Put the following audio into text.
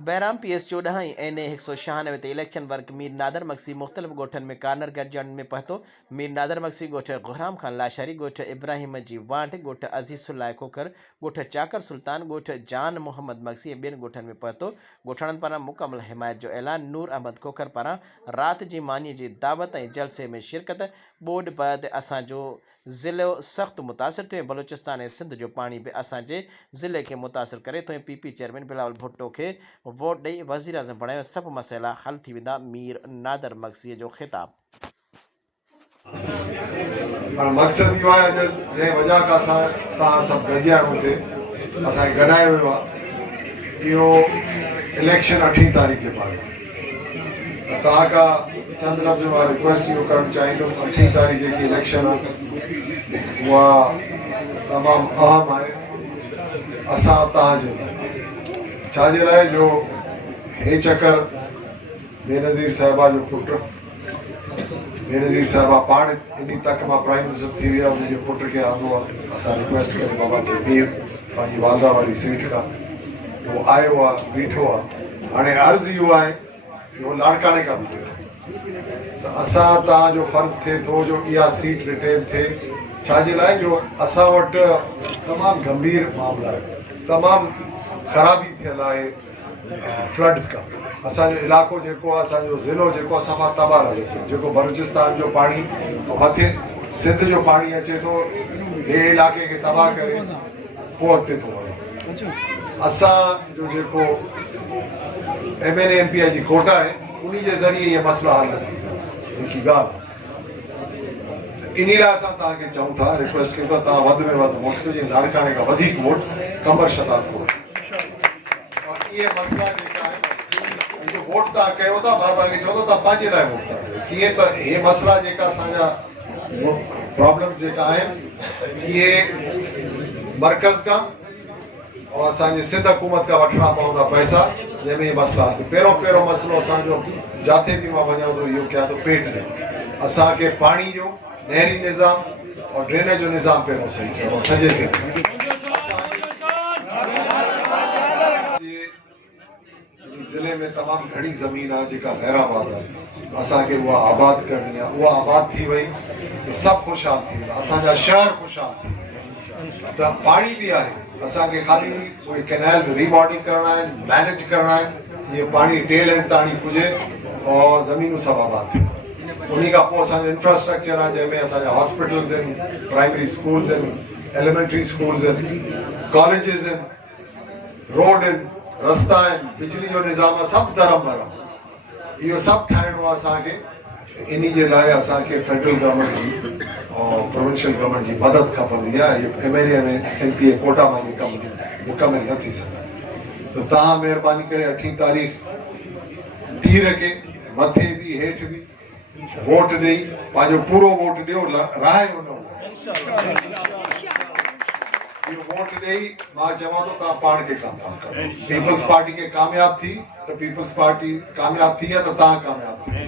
बहराम PS 14 NA 196 ते election work Mir नादर मक्सी मुख्तलिफ गोठन में कार्नर गठजन में पहतो मीर नादर मक्सी गोठ गुहराम खान लाशारी गोठ इब्राहिम जी वांट गोठ अजीजुल्लाह कोकर गोठ चाकर सुल्तान गोठ जान मोहम्मद मक्सी बेन गोठन में पहतो गोठणन पारा मुकम्मल हिमायत जो ऐलान नूर अहमद कोकर पारा रात जी मानी जी दावत जलसे में शिरकत बोर्ड बाद असांजो ज़िलो सख्त मुतासिर थे बलूचिस्तान ऐं सिंध जो पानी भी असांजे ज़िले के मुतासिर करे तो PP चेयरमैन बिलावल भुट्टो के वोट ॾेई वज़ीर आज़म बणायो सब मसइला हल थी वेंदा मीर नादर मक्सीअ जो ख़िताब मक़सद इहो आहे जंहिं वजह खां असां तव्हां सभु गॾिया आहियूं हुते असांखे गॾायो वियो आहे इहो इलेक्शन 8 तारीख़ जे बारे में तव्हां खां चंद लफ़्ज़ मां रिक्वेस्ट इहो करणु चाहींदुमि 8 तारीख़ जेकी इलेक्शन आहे उहा तमामु अहम आहे असां तव्हांजे लाइ छाजे लाइ जो हे चकर बेनज़ीर साहिबा जो पुटु बेनज़ीर साहिबा पाण इन तक मां प्राइम मिनिस्टर थी विया मुंहिंजे पुट खे आंदो आहे असां रिक्वेस्ट करे बाबा जे ॿिए पंहिंजी वांदा वारी सीट खां उहो आयो आहे बीठो आहे हाणे अर्ज़ु इहो आहे कि उहो लाड़काणे खां बि बीठो त असां तव्हांजो फ़र्ज़ु थिए थो जो इहा सीट रिटेन थिए छाजे लाइ जो असां वटि तमामु गंभीर मामला आहे तमामु ख़राबी थियल आहे फ्लड्स खां असांजो इलाइक़ो जेको आहे असांजो ज़िलो जेको आहे सफ़ा तबाह लॻो पियो जेको बलूचिस्तान जो पाणी मथे सिंध जो पाणी अचे थो हे इलाइक़े खे तबाह करे पोइ अॻिते थो वञे असांजो जेको MNA MPI जी कोटा आहे उन जे ज़रिए इहे मसइला हल न थी सघे जेकी ॻाल्हि आहे इन लाइ असां तव्हांखे चऊं था रिक्वेस्ट कयूं था तव्हां वधि में वधि वोट कयो लाड़काणे खां वधीक वोट कमर शतात कोट इहे मसइला जेका आहिनि जो वोट तव्हां कयो था मां तव्हांखे चवां थो तव्हां पंहिंजे लाइ वोट था कयो कीअं त इहे मसइला जेका असांजा प्रॉब्लम्स जेका आहिनि इहे मर्कज़ खां और असांजे सिंध हुकूमत खां वठणा पवंदा पैसा जंहिंमें इहे मसइला पहिरियों मसइलो असांजो जिथे बि मां वञां थो इहो कयां थो पेट जो असांखे पाणी जो नहरी निज़ाम और ड्रेनेज जो निज़ाम पहिरियों सही कयो सॼे सिंध ज़िले में तमामु घणी ज़मीन आहे जेका गैराबाद आहे असांखे उहा आबाद करणी आहे उहा आबाद थी वई त सभु ख़ुशहाल थी वेंदा असांजा शहर ख़ुशहाल थी वेंदा त पाणी बि आहे असांखे ख़ाली उहे कैनाल्स रीमॉडल करणा आहिनि मैनेज करणा आहिनि जीअं पाणी टे लाइन ताणी पुॼे और ज़मीनूं सभु आबाद थियनि उन खां पोइ असांजो इंफ्रास्ट्रक्चर आहे जंहिंमें असांजा हॉस्पिटल्स आहिनि प्राइमरी स्कूल्स आहिनि एलिमेंट्री स्कूल्स आहिनि कॉलेजिस आहिनि रोड आहिनि रस्ता आहिनि बिजली जो निज़ाम आहे सभु धरम भरम इहो सभु ठाहिणो आहे असांखे इन जे लाइ असांखे फेडरल गवर्नमेंट जी और प्रोविंशियल गवर्नमेंट जी मदद खपंदी आहे इहे MNA में MPA कोटा मां इहे कमु मुकमिल न थी सघंदा त तव्हां महिरबानी करे 8 तारीख़ धीर खे मथे बि हेठि बि वोट ॾेई पंहिंजो पूरो वोट ॾियो रायो न इहो वोट ॾेई मां चवां थो तव्हां पाण खे कामयाबु कयो पीपल्स पार्टी खे कामयाबु थी त पीपल्स पार्टी कामयाबु थी आहे त तव्हां कामयाबु थी